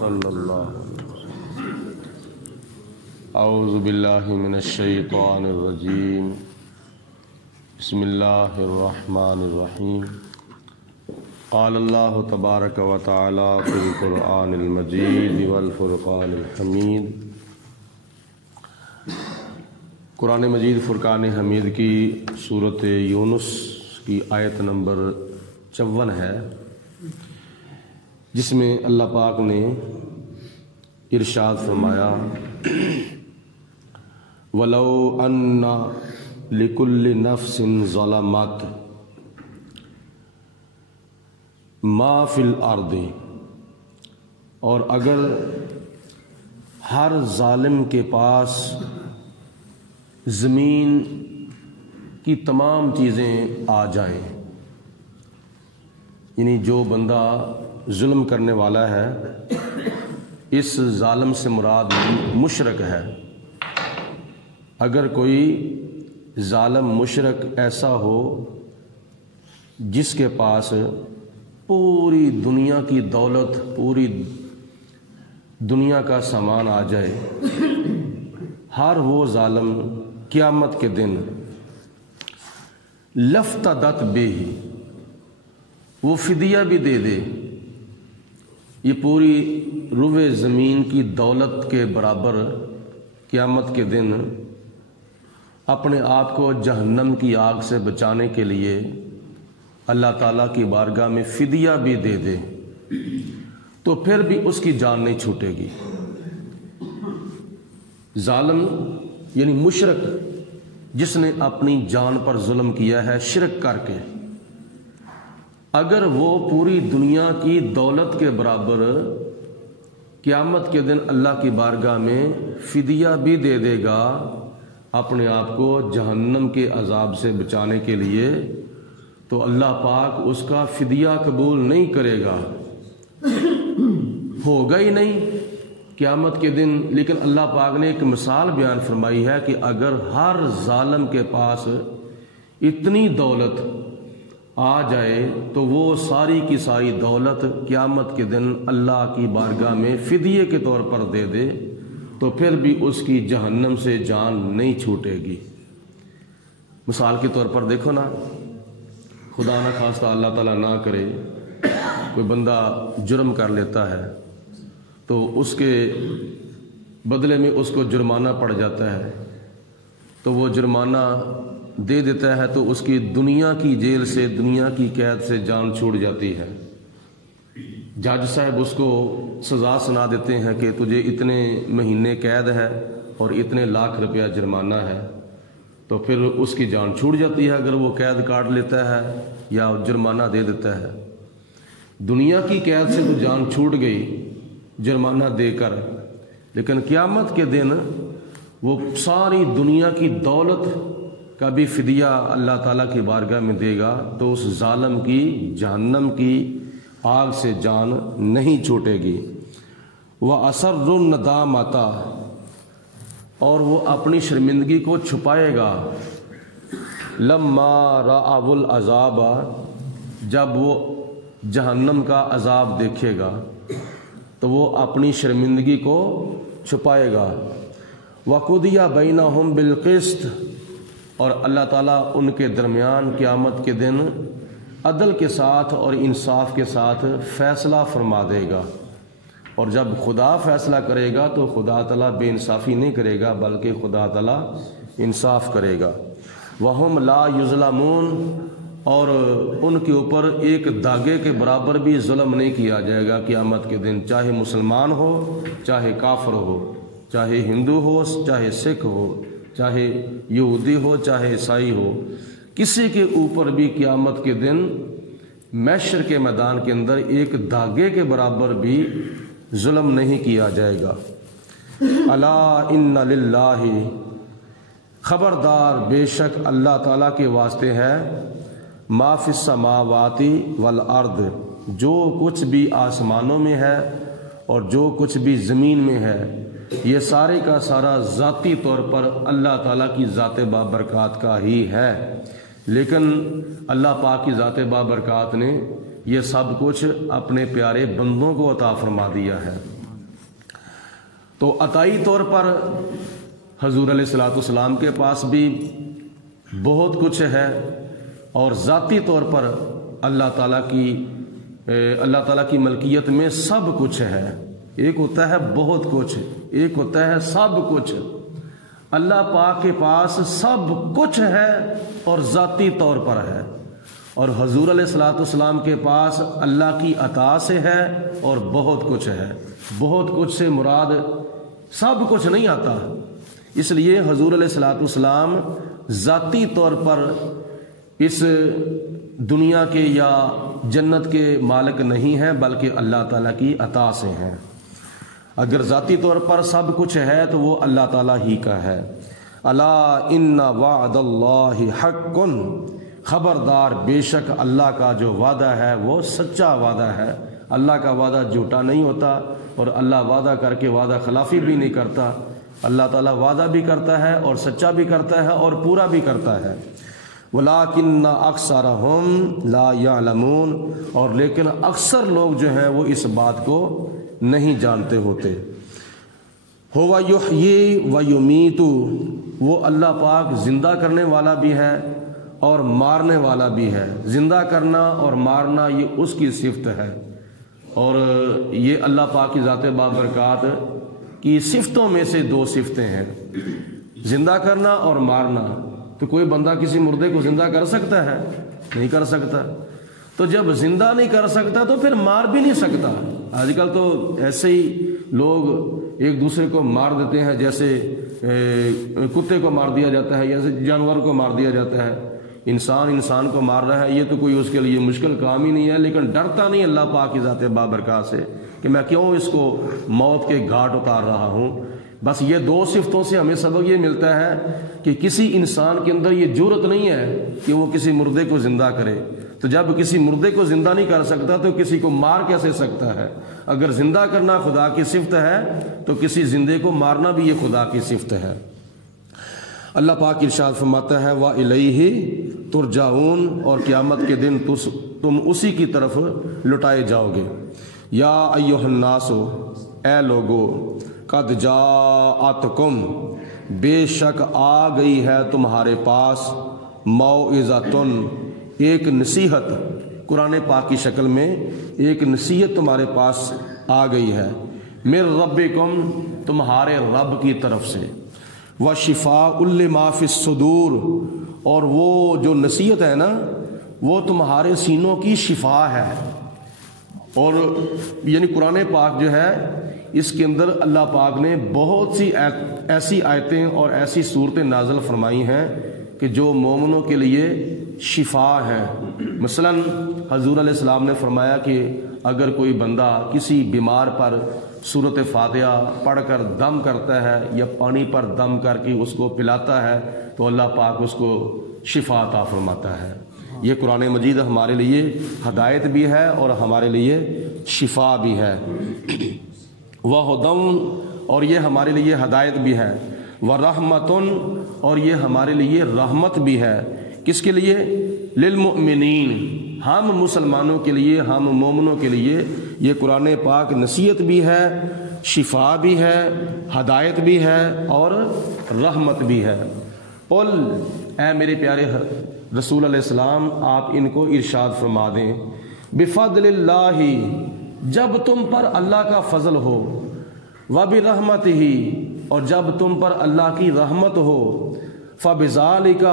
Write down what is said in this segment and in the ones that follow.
صلی اللہ اعوذ باللہ من الشیطان الرجیم بسم اللہ الرحمن الرحیم قال اللہ تبارک و تعالی فی القرآن المجید والفرقان الحمید۔ قرآن مجید فرقان حمید کی سورۃ یونس کی آیت نمبر 54 ہے، جس میں اللہ پاک نے ارشاد فرمایا وَلَوْ أَنَّ لِكُلِّ نَفْسٍ ظَلَمَتْ مَا فِي الْأَرْضِ، اور اگر ہر ظالم کے پاس زمین کی تمام چیزیں آ جائیں، یعنی جو بندہ ظلم کرنے والا ہے، اس ظالم سے مراد مشرک ہے۔ اگر کوئی ظالم مشرک ایسا ہو جس کے پاس پوری دنیا کی دولت، پوری دنیا کا سامان آ جائے، ہر وہ ظالم قیامت کے دن لفتدت بہ، وہ فدیہ بھی دے دے، یہ پوری روئے زمین کی دولت کے برابر قیامت کے دن اپنے آپ کو جہنم کی آگ سے بچانے کے لیے اللہ تعالیٰ کی بارگاہ میں فدیہ بھی دے دے، تو پھر بھی اس کی جان نہیں چھوٹے گی۔ ظالم یعنی مشرک جس نے اپنی جان پر ظلم کیا ہے شرک کر کے، اگر وہ پوری دنیا کی دولت کے برابر قیامت کے دن اللہ کی بارگاہ میں فدیہ بھی دے دے گا اپنے آپ کو جہنم کے عذاب سے بچانے کے لیے، تو اللہ پاک اس کا فدیہ قبول نہیں کرے گا، ہوگا ہی نہیں قیامت کے دن۔ لیکن اللہ پاک نے ایک مثال بیان فرمائی ہے کہ اگر ہر ظالم کے پاس اتنی دولت آ جائے تو وہ ساری کی ساری دولت قیامت کے دن اللہ کی بارگاہ میں فدیے کے طور پر دے دے، تو پھر بھی اس کی جہنم سے جان نہیں چھوٹے گی۔ مثال کے طور پر دیکھو نا، خدا نہ خواستہ اللہ تعالیٰ نہ کرے کوئی بندہ جرم کر لیتا ہے تو اس کے بدلے میں اس کو جرمانہ پڑ جاتا ہے، تو وہ جرمانہ دے دیتا ہے تو اس کی دنیا کی جیل سے، دنیا کی قید سے جان چھوٹ جاتی ہے۔ جج صاحب اس کو سزا سنا دیتے ہیں کہ تجھے اتنے مہینے قید ہے اور اتنے لاکھ روپیہ جرمانہ ہے، تو پھر اس کی جان چھوٹ جاتی ہے اگر وہ قید کاٹ لیتا ہے یا جرمانہ دے دیتا ہے۔ دنیا کی قید سے تو جان چھوٹ گئی جرمانہ دے کر، لیکن قیامت کے دن وہ ساری دنیا کی دولت کا بھی فدیہ اللہ تعالیٰ کی بارگاہ میں دے گا، تو اس ظالم کی جہنم کی آگ سے جان نہیں چھوٹے گی۔ وَأَسَرُّ النَّدَامَةَ، اور وہ اپنی شرمندگی کو چھپائے گا، لَمَّا رَأَوُا الْعَذَابَ، جب وہ جہنم کا عذاب دیکھے گا تو وہ اپنی شرمندگی کو چھپائے گا۔ وَقُضِيَ بَيْنَهُمْ بِالْقِسْطِ، اور اللہ تعالیٰ ان کے درمیان قیامت کے دن عدل کے ساتھ اور انصاف کے ساتھ فیصلہ فرما دے گا۔ اور جب خدا فیصلہ کرے گا تو خدا تعالیٰ بے انصافی نہیں کرے گا، بلکہ خدا تعالیٰ انصاف کرے گا۔ وَهُمْ لَا يُظْلَمُونَ، اور ان کے اوپر ایک دھاگے کے برابر بھی ظلم نہیں کیا جائے گا قیامت کے دن، چاہے مسلمان ہو، چاہے کافر ہو، چاہے ہندو ہو، چاہے سکھ ہو، چاہے یہودی ہو، چاہے عیسائی ہو، کسی کے اوپر بھی قیامت کے دن محشر کے میدان کے اندر ایک دھاگے کے برابر بھی ظلم نہیں کیا جائے گا۔ الا ان للہ، خبردار بے شک اللہ تعالیٰ کے واسطے ہے، ما فی السماوات والارض، جو کچھ بھی آسمانوں میں ہے اور جو کچھ بھی زمین میں ہے، یہ سارے کا سارا ذاتی طور پر اللہ تعالیٰ کی ذات بابرکات کا ہی ہے، لیکن اللہ پاک کی ذات بابرکات نے یہ سب کچھ اپنے پیارے بندوں کو عطا فرما دیا ہے۔ تو عطائی طور پر حضور علیہ الصلوۃ والسلام کے پاس بھی بہت کچھ ہے، اور ذاتی طور پر اللہ تعالیٰ کی ملکیت میں سب کچھ ہے۔ ایک ہوتا ہے بہت کچھ، ایک ہوتا ہے سب کچھ۔ اللہ پاک کے پاس سب کچھ ہے اور ذاتی طور پر ہے، اور حضور علیہ الصلوۃ والسلام کے پاس اللہ کی عطا سے ہے اور بہت کچھ ہے۔ بہت کچھ سے مراد سب کچھ نہیں آتا، اس لیے حضور علیہ الصلوۃ والسلام ذاتی طور پر اس دنیا کے یا جنت کے مالک نہیں ہیں، بلکہ اللہ تعالیٰ کی عطا سے ہیں۔ اگر ذاتی طور پر سب کچھ ہے تو وہ اللہ تعالیٰ ہی کا ہے۔ الا ان وعد اللہ حق، خبردار بے شک اللہ کا جو وعدہ ہے وہ سچا وعدہ ہے۔ اللہ کا وعدہ جھوٹا نہیں ہوتا، اور اللہ وعدہ کر کے وعدہ خلافی بھی نہیں کرتا۔ اللہ تعالیٰ وعدہ بھی کرتا ہے اور سچا بھی کرتا ہے اور پورا بھی کرتا ہے۔ وَلَٰكِنَّ أَكْثَرَهُمْ لَا يَعْلَمُونَ، اور لیکن اکثر لوگ جو ہیں وہ اس بات کو نہیں جانتے ہوتے۔ هُوَ يُحْيِي وَيُمِيتُ، وہ اللہ پاک زندہ کرنے والا بھی ہے اور مارنے والا بھی ہے۔ زندہ کرنا اور مارنا یہ اس کی صفت ہے، اور یہ اللہ پاک کی ذات بابرکات کی صفتوں میں سے دو صفتیں ہیں، زندہ کرنا اور مارنا۔ تو کوئی بندہ کسی مردے کو زندہ کر سکتا ہے؟ نہیں کر سکتا۔ تو جب زندہ نہیں کر سکتا تو پھر مار بھی نہیں سکتا۔ آج کل تو ایسے ہی لوگ ایک دوسرے کو مار دیتے ہیں، جیسے کتے کو مار دیا جاتا ہے، جیسے جانور کو مار دیا جاتا ہے۔ انسان کو مار رہا ہے، یہ تو کوئی اس کے لیے مشکل کام ہی نہیں ہے، لیکن ڈرتا نہیں اللہ پاک کی ذات بابرکات سے کہ میں کیوں اس کو موت کے گھاٹ اتار رہا ہوں۔ بس یہ دو صفتوں سے ہمیں سبق یہ ملتا ہے کہ کسی انسان کے اندر یہ جرأت نہیں ہے کہ وہ کسی مردے کو زندہ کرے۔ تو جب کسی مردے کو زندہ نہیں کر سکتا تو کسی کو مار کیسے سکتا ہے؟ اگر زندہ کرنا خدا کی صفت ہے تو کسی زندے کو مارنا بھی یہ خدا کی صفت ہے۔ اللہ پاک ارشاد فرماتا ہے وَإِلَيْهِ تُرْجَعُونَ، اور قیامت کے دن تم اسی کی طرف لٹائے جاؤ گے۔ یا ایھا الناس، اے لوگو، قد جاءتکم، بے شک آ گئی ہے تمہارے پاس، موعظۃ، ایک نصیحت، قرآن پاک کی شکل میں ایک نصیحت تمہارے پاس آ گئی ہے، من ربکم، تمہارے رب کی طرف سے، وشفاء لما فی الصدور، اور وہ جو نصیحت ہے نا وہ تمہارے سینوں کی شفا ہے۔ اور یعنی قرآن پاک جو ہے اس کے اندر اللہ پاک نے بہت سی ایسی آیتیں اور ایسی صورتیں نازل فرمائی ہیں کہ جو مومنوں کے لیے شفا ہے۔ مثلا حضور علیہ السلام نے فرمایا کہ اگر کوئی بندہ کسی بیمار پر سورۃ فاتحہ پڑھ کر دم کرتا ہے یا پانی پر دم کر کے اس کو پلاتا ہے تو اللہ پاک اس کو شفا عطا فرماتا ہے۔ یہ قرآن مجید ہمارے لیے ہدایت بھی ہے اور ہمارے لیے شفا بھی ہے۔ وَہُدًى، اور یہ ہمارے لیے ہدایت بھی ہے، وَرَحْمَةٌ، اور یہ ہمارے لیے رحمت بھی ہے۔ کس کے لیے؟ للمؤمنین، ہم مسلمانوں کے لیے، ہم مومنوں کے لیے یہ قرآن پاک نصیحت بھی ہے، شفا بھی ہے، ہدایت بھی ہے اور رحمت بھی ہے۔ قل، اے میرے پیارے رسول علیہ السلام، آپ ان کو ارشاد فرما دیں، بفضل اللہ، جب تم پر اللہ کا فضل ہو، وبرحمتہ، اور جب تم پر اللہ کی رحمت ہو، فبذالک،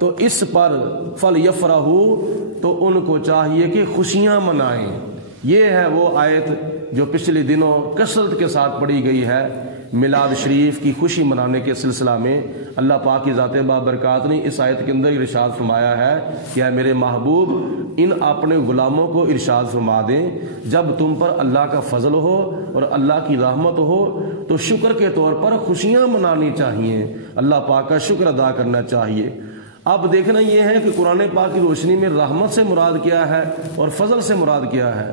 تو اس پر، فلیفرحوا، تو ان کو چاہیے کہ خوشیاں منائیں۔ یہ ہے وہ آیت جو پچھلے دنوں کثرت کے ساتھ پڑھی گئی ہے میلاد شریف کی خوشی منانے کے سلسلہ میں۔ اللہ پاک کی ذات بابرکات نے اس آیت کے اندر ارشاد فرمایا ہے کہ اے میرے محبوب، ان اپنے غلاموں کو ارشاد فرما دیں جب تم پر اللہ کا فضل ہو اور اللہ کی رحمت ہو تو شکر کے طور پر خوشیاں منانی چاہیے، اللہ پاک کا شکر ادا کرنا چاہیے۔ اب دیکھنا یہ ہے کہ قرآن پاک کی روشنی میں رحمت سے مراد کیا ہے اور فضل سے مراد کیا ہے۔